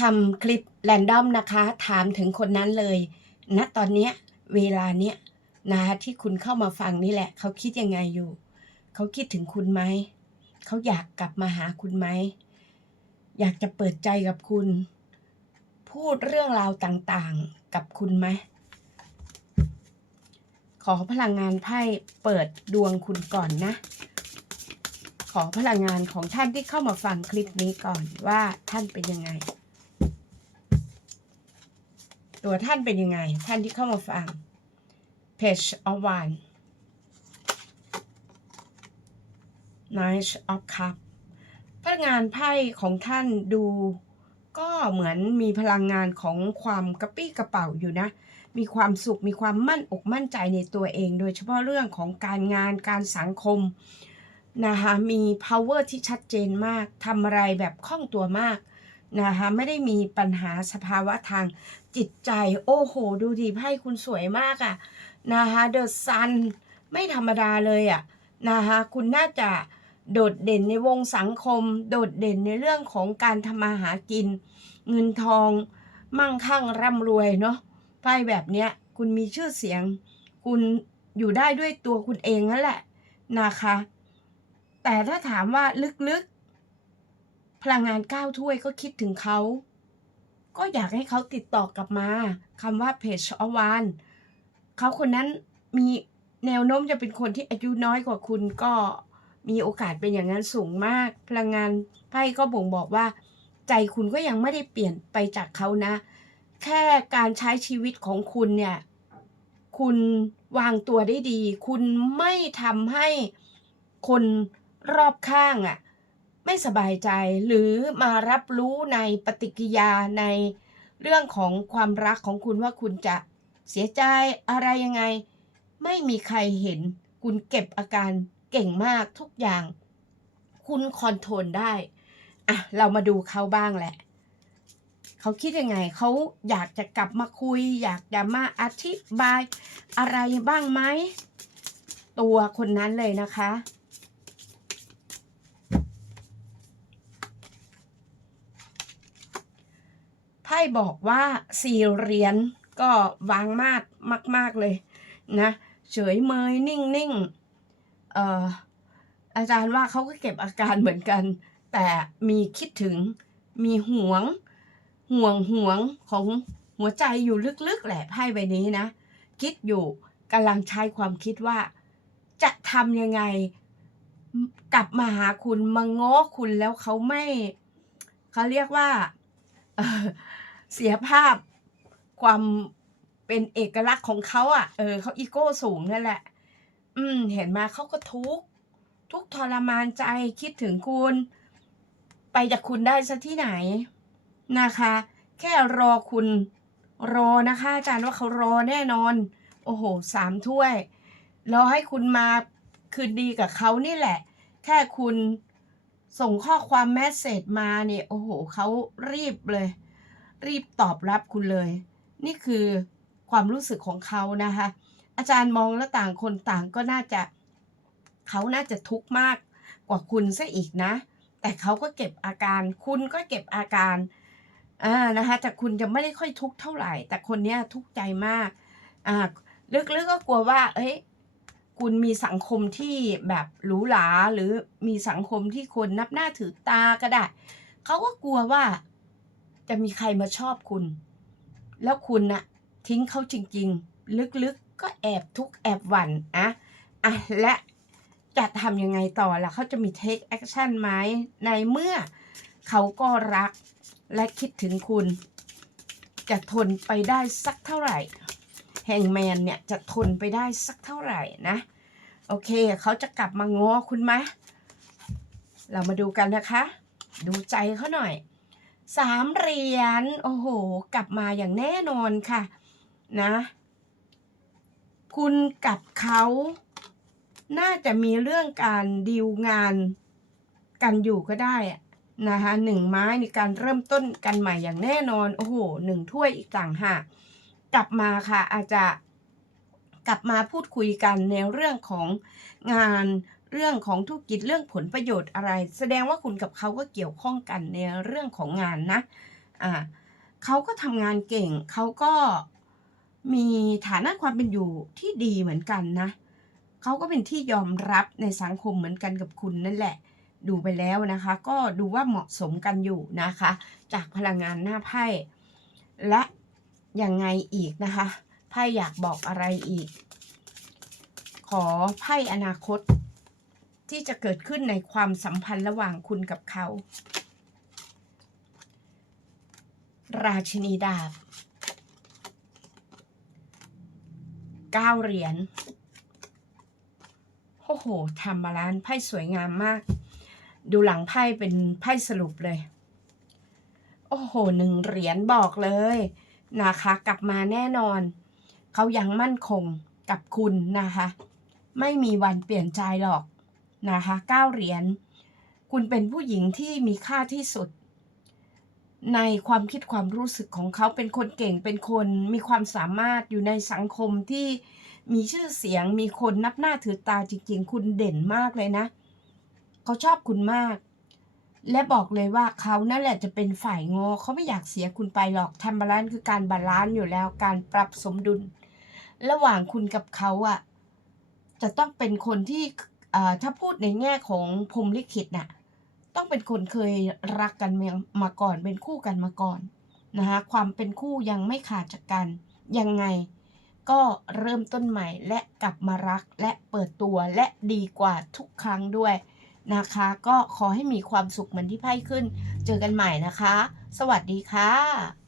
ทำคลิปแรนดอมนะคะ ถามถึงคนนั้นเลยณตอนเนี้ยเวลาเนี้ยนะคะที่คุณเข้ามาฟังนี่แหละ เขาคิดยังไงอยู่ เขาคิดถึงคุณไหม เขาอยากกลับมาหาคุณไหม อยากจะเปิดใจกับคุณ พูดเรื่องราวต่างๆกับคุณไหม ขอพลังงานไพ่เปิดดวงคุณก่อนนะ ขอพลังงานของท่านที่เข้ามาฟังคลิปนี้ก่อนว่าท่านเป็นยังไง ตัวท่านเป็นยังไง ท่านที่เข้ามาฟัง Page of One Knight of Cup พลังงานไพ่ของท่านดูก็เหมือนมีพลังงานของความกระปี้กระเป๋าอยู่นะ มีความสุข มีความมั่นอกมั่นใจในตัวเอง โดยเฉพาะเรื่องของการงาน การสังคมนะคะ มี power ที่ชัดเจนมาก ทำอะไรแบบคล่องตัวมาก นะคะไม่ได้มีปัญหาสภาวะทางจิตใจ โอ้โห ดูดีไพ่คุณสวยมากอะนะคะ The Sun ไม่ธรรมดาเลยอะนะคะคุณน่าจะโดดเด่นในวงสังคม โดดเด่นในเรื่องของการทำมาหากิน เงินทอง มั่งคั่งร่ำรวยเนาะไพ่แบบเนี้ยคุณมีชื่อเสียง คุณอยู่ได้ด้วยตัวคุณเองนั่นแหละนะคะ แต่ถ้าถามว่าลึกๆ พลังงานก้าวถ้วยก็คิดถึงเขา ก็อยากให้เขาติดต่อกลับมาคำว่าเพจอวานเขาคนนั้นมีแนวโน้มจะเป็นคนที่อายุน้อยกว่าคุณก็มีโอกาสเป็นอย่างนั้นสูงมาก พลังงานไพ่ก็บ่งบอกว่า ใจคุณก็ยังไม่ได้เปลี่ยนไปจากเขานะ แค่การใช้ชีวิตของคุณเนี่ย คุณวางตัวได้ดี คุณไม่ทำให้คนรอบข้างอะ่ะ ไม่สบายใจหรือมารับรู้ในปฏิกิยาในเรื่องของความรักของคุณว่าคุณจะเสียใจอะไรยังไง ไม่มีใครเห็น คุณเก็บอาการเก่งมากทุกอย่าง คุณคอนโทรลได้อะเรามาดูเขาบ้างแหละ เขาคิดยังไง เขาอยากจะกลับมาคุย อยากจะมาอธิบายอะไรบ้างไหม ตัวคนนั้นเลยนะคะ บอกว่าสี่เหรียญก็วางมากมาก ๆ เลยนะเฉยเมยนิ่งนิ่งเอ่ออาจารย์ว่าเขาก็เก็บอาการเหมือนกัน แต่มีคิดถึงมีห่วงห่วงห่วงของหัวใจอยู่ลึกๆแหละไพ่ใบนี้นะ คิดอยู่กำลังใช้ความคิดว่า จะทำยังไงกลับมาหาคุณมาง้อคุณแล้วเขาไม่เขาเรียกว่า เสียภาพความเป็นเอกลักษณ์ของเขาอะ เออเขาอีโก้สูงนั่นแหละ อืม เห็นมาเขาก็ทุกทุกทรมานใจคิดถึงคุณ ไปจากคุณได้ซะที่ไหนนะคะ แค่รอคุณรอนะคะ อาจารย์ว่าเขารอแน่นอน โอ้โหสามถ้วย รอให้คุณมาคืนดีกับเขานี่แหละ แค่คุณส่งข้อความแมสเซจมาเนี่ย โอ้โหเขารีบเลย รีบตอบรับคุณเลย นี่คือความรู้สึกของเขานะคะ อาจารย์มองแล้วต่างคนต่างก็น่าจะเขาน่าจะทุกข์มากกว่าคุณซะอีกนะ แต่เขาก็เก็บอาการ คุณก็เก็บอาการอ่านะคะแต่คุณจะไม่ได้ค่อยทุกข์เท่าไหร่ แต่คนเนี้ยทุกข์ใจมากอ่าลึกๆก็กลัวว่า เอ้ยคุณมีสังคมที่แบบหรูหราหรือมีสังคมที่คนนับหน้าถือตาก็ได้ เขาก็กลัวว่า จะมีใครมาชอบคุณ แล้วคุณน่ะทิ้งเขาจริง ๆ ลึกๆก็แอบทุกแอบหวั่นอะอะและจะทำยังไงต่อล่ะเขาจะมี take action ไหมในเมื่อเขาก็รักและคิดถึงคุณ จะทนไปได้สักเท่าไหร่ แฮงแมนเนี่ยจะทนไปได้สักเท่าไหร่นะ โอเค เขาจะกลับมาง้อคุณไหมเรามาดูกันนะคะ ดูใจเขาหน่อย สามเหรียญโอ้โห กลับมาอย่างแน่นอนค่ะ นะ คุณกับเขาน่าจะมีเรื่องการดีลงานกันอยู่ก็ได้นะคะหนึ่งไม้ในการเริ่มต้นกันใหม่อย่างแน่นอน โอ้โหหนึ่งถ้วยอีกต่างหากกลับมาค่ะอาจจะกลับมาพูดคุยกันในเรื่องของงาน เรื่องของธุรกิจเรื่องผลประโยชน์อะไร แสดงว่าคุณกับเขาก็เกี่ยวข้องกันในเรื่องของงานนะอ่าเขาก็ทำงานเก่งเขาก็มีฐานะความเป็นอยู่ที่ดีเหมือนกันนะเขาก็เป็นที่ยอมรับในสังคมเหมือนกันกับคุณนั่นแหละ ดูไปแล้วนะคะ ก็ดูว่าเหมาะสมกันอยู่นะคะ จากพลังงานหน้าไพ่และยังไงอีกนะคะไพ่อยากบอกอะไรอีก ขอไพ่อนาคต ที่จะเกิดขึ้นในความสัมพันธ์ระหว่างคุณกับเขา ราชินีดาบเก้าเหรียญโอ้โหทำมาล้วไพ่สวยงามมาก ดูหลังไพ่เป็นไพ่สรุปเลย โอ้โหหนึ่งเหรียญบอกเลยนะคะ กลับมาแน่นอน เขายังมั่นคงกับคุณนะคะ ไม่มีวันเปลี่ยนใจหรอก นะคะเก้าเหรียญคุณเป็นผู้หญิงที่มีค่าที่สุด ในความคิดความรู้สึกของเขาเป็นคนเก่งเป็นคนมีความสามารถอยู่ในสังคมที่มีชื่อเสียงมีคนนับหน้าถือตาจริงๆ คุณเด่นมากเลยนะ เขาชอบคุณมาก และบอกเลยว่าเขานั่นแหละจะเป็นฝ่ายงอเขาไม่อยากเสียคุณไปหรอกทำบาลานซ์คือการบาลานซ์อยู่แล้วการปรับสมดุล ระหว่างคุณกับเขาอะจะต้องเป็นคนที่ ถ้าพูดในแง่ของพรมลิขิตน่ะต้องเป็นคนเคยรักกันมามาก่อนเป็นคู่กันมาก่อนนะคะความเป็นคู่ยังไม่ขาดจากกัน ยังไงก็เริ่มต้นใหม่และกลับมารักและเปิดตัวและดีกว่าทุกครั้งด้วยนะคะ ก็ขอให้มีความสุขเหมือนที่ไพ่ขึ้น เจอกันใหม่นะคะ สวัสดีค่ะ